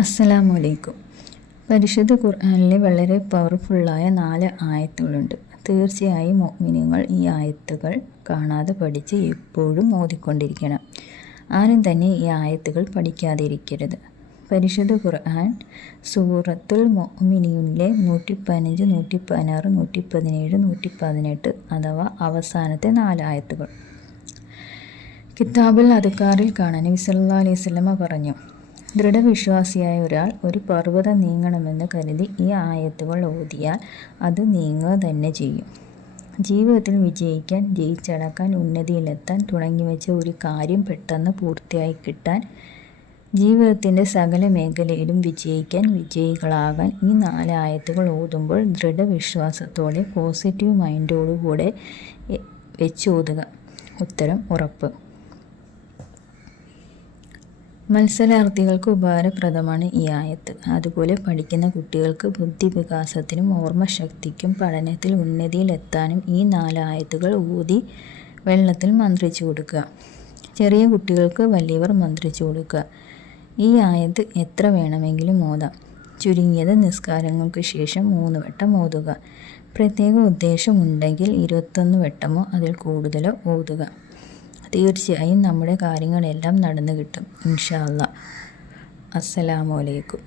അസ്സലാമു അലൈക്കും. പരിശുദ്ധ ഖുർആനിലെ വളരെ പവർഫുള്ളായ 4 ആയത്തുകളുണ്ട്. തീർച്ചയായും മുഅ്മിനീങ്ങൾ ഈ ആയത്തുകൾ കാണാതെ പഠിച്ച് എപ്പോഴും ഓതിക്കൊണ്ടിരിക്കണം. ആരും തന്നെ ഈ ആയത്തുകൾ പഠിക്കാതിരിക്കരുത്. പരിശുദ്ധ ഖുർആൻ സൂറത്തുൽ മുഅ്മിനീനിലെ 115, 116, 117, 118 അഥവാ അവസാനത്തെ 4 ആയത്തുകൾ. കിതാബുൽ അദ്കാറിൽ കാണാൻ നബി സല്ലല്ലാഹു അലൈഹി വസല്ലമ പറഞ്ഞു, ദൃഢവിശ്വാസിയായ ഒരാൾ ഒരു പർവ്വതം നീങ്ങണമെന്ന് കരുതി ഈ ആയത്തുകൾ ഓതിയാൽ അത് നീങ്ങുക തന്നെ ചെയ്യും. ജീവിതത്തിൽ വിജയിക്കാൻ, ജയിച്ചടക്കാൻ, ഉന്നതിയിലെത്താൻ തുടങ്ങിവെച്ച ഒരു കാര്യം പെട്ടെന്ന് പൂർത്തിയായി കിട്ടാൻ, ജീവിതത്തിൻ്റെ സകല മേഖലയിലും വിജയിക്കാൻ, വിജയികളാകാൻ ഈ 4 ആയത്തുകൾ ഓതുമ്പോൾ ദൃഢവിശ്വാസത്തോടെ പോസിറ്റീവ് മൈൻഡോടുകൂടെ വെച്ച് ഓതുക. ഉത്തരം ഉറപ്പ്. മത്സരാർത്ഥികൾക്ക് ഉപകാരപ്രദമാണ് ഈ ആയത്ത്. അതുപോലെ പഠിക്കുന്ന കുട്ടികൾക്ക് ബുദ്ധിവികാസത്തിനും ഓർമ്മശക്തിക്കും പഠനത്തിൽ ഉന്നതിയിലെത്താനും ഈ 4 ആയത്തുകൾ ഊതി വെള്ളത്തിൽ മന്ത്രിച്ചു കൊടുക്കുക. ചെറിയ കുട്ടികൾക്ക് വലിയവർ മന്ത്രിച്ചു കൊടുക്കുക. ഈ ആയത്ത് എത്ര വേണമെങ്കിലും ഓതാം. ചുരുങ്ങിയത് നിസ്കാരങ്ങൾക്ക് ശേഷം 3 വട്ടം ഓതുക. പ്രത്യേക ഉദ്ദേശമുണ്ടെങ്കിൽ 21 വട്ടമോ അതിൽ കൂടുതലോ ഓതുക. തീർച്ചയായും നമ്മുടെ കാര്യങ്ങളെല്ലാം നടന്നു കിട്ടും ഇൻഷാ അല്ലാഹ്. അസ്സലാമു അലൈക്കും.